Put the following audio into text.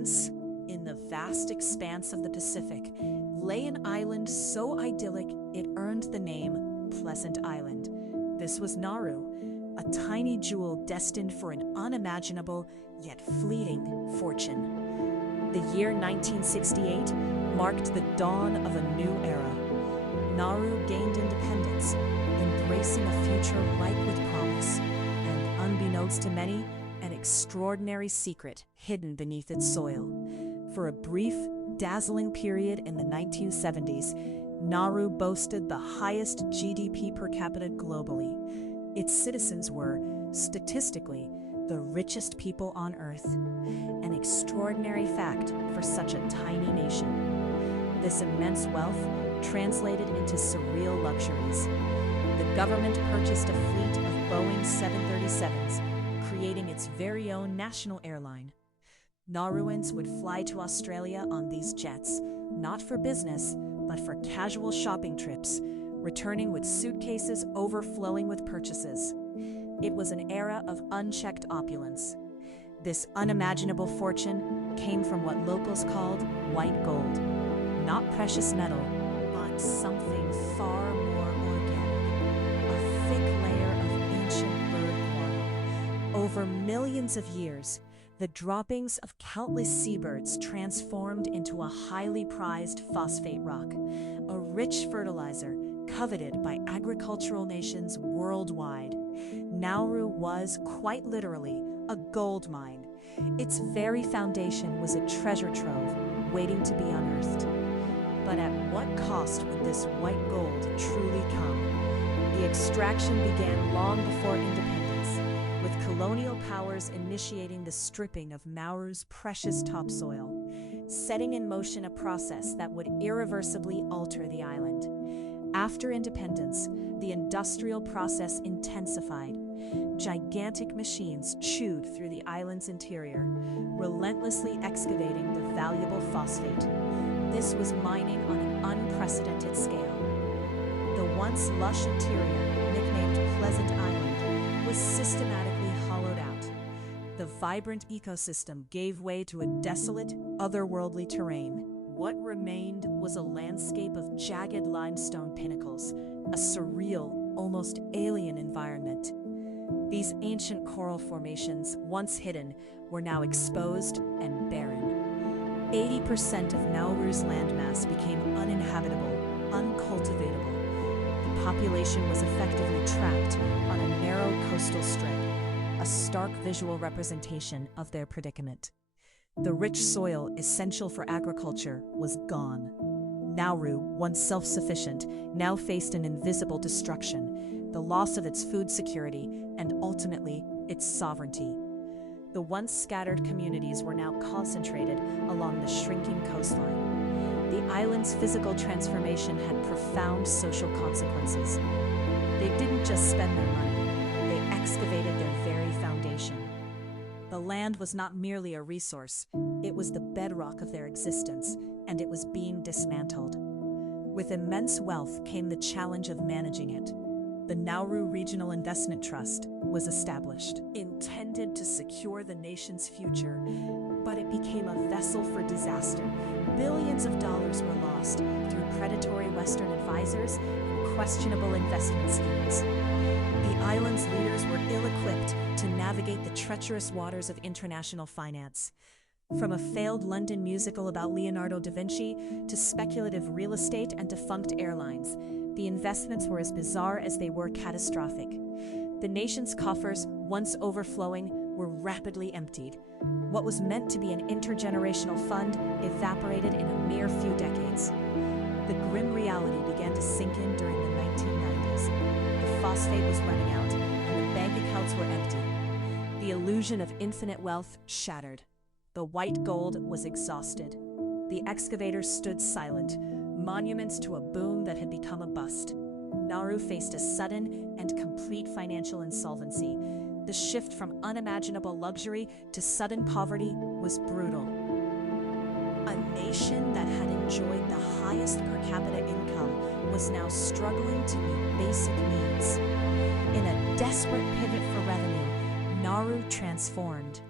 Once, in the vast expanse of the Pacific, lay an island so idyllic it earned the name Pleasant Island. This was Nauru, a tiny jewel destined for an unimaginable yet fleeting fortune. The year 1968 marked the dawn of a new era. Nauru gained independence, embracing a future ripe with promise, and unbeknownst to many, an extraordinary secret hidden beneath its soil. For a brief, dazzling period in the 1970s, Nauru boasted the highest GDP per capita globally. Its citizens were, statistically, the richest people on Earth, an extraordinary fact for such a tiny nation. This immense wealth translated into surreal luxuries. The government purchased a fleet of Boeing 737s, creating its very own national airline. Nauruans would fly to Australia on these jets, not for business, but for casual shopping trips, returning with suitcases overflowing with purchases. It was an era of unchecked opulence. This unimaginable fortune came from what locals called white gold, not precious metal, but something far more organic, a thick layer of ancient bird guano. Over millions of years, the droppings of countless seabirds transformed into a highly prized phosphate rock, a rich fertilizer coveted by agricultural nations worldwide. Nauru was, quite literally, a gold mine. Its very foundation was a treasure trove waiting to be unearthed. But at what cost would this white gold truly come? The extraction began long before independence, with colonial powers initiating the stripping of Nauru's precious topsoil, setting in motion a process that would irreversibly alter the island. After independence, the industrial process intensified. Gigantic machines chewed through the island's interior, relentlessly excavating the valuable phosphate. This was mining on an unprecedented scale. The once lush interior, nicknamed Pleasant Island, was systematically hollowed out. The vibrant ecosystem gave way to a desolate, otherworldly terrain. What remained was a landscape of jagged limestone pinnacles, a surreal, almost alien environment. These ancient coral formations, once hidden, were now exposed and barren. 80% of Nauru's landmass became uninhabitable, uncultivatable. The population was effectively trapped on a narrow coastal strip, a stark visual representation of their predicament. The rich soil essential for agriculture was gone. Nauru, once self-sufficient, now faced an invisible destruction, the loss of its food security, and ultimately, its sovereignty. The once scattered communities were now concentrated along the shrinking coastline. The island's physical transformation had profound social consequences. They didn't just spend their money, they excavated their very foundation. The land was not merely a resource, it was the bedrock of their existence, and it was being dismantled. With immense wealth came the challenge of managing it. The Nauru Regional Investment Trust was established, intended to secure the nation's future, but it became a vessel for disaster. Billions of dollars were lost through predatory Western advisors and questionable investment schemes. The island's leaders were ill-equipped to navigate the treacherous waters of international finance. From a failed London musical about Leonardo da Vinci to speculative real estate and defunct airlines, the investments were as bizarre as they were catastrophic. The nation's coffers, once overflowing, were rapidly emptied. What was meant to be an intergenerational fund evaporated in a mere few decades. The grim reality began to sink in during the 1990s. The phosphate was running out, and the bank accounts were empty. The illusion of infinite wealth shattered. The white gold was exhausted. The excavators stood silent, monuments to a boom that had become a bust. Nauru faced a sudden and complete financial insolvency. The shift from unimaginable luxury to sudden poverty was brutal. A nation that had enjoyed the highest per capita income was now struggling to meet basic needs. In a desperate pivot for revenue, Nauru transformed.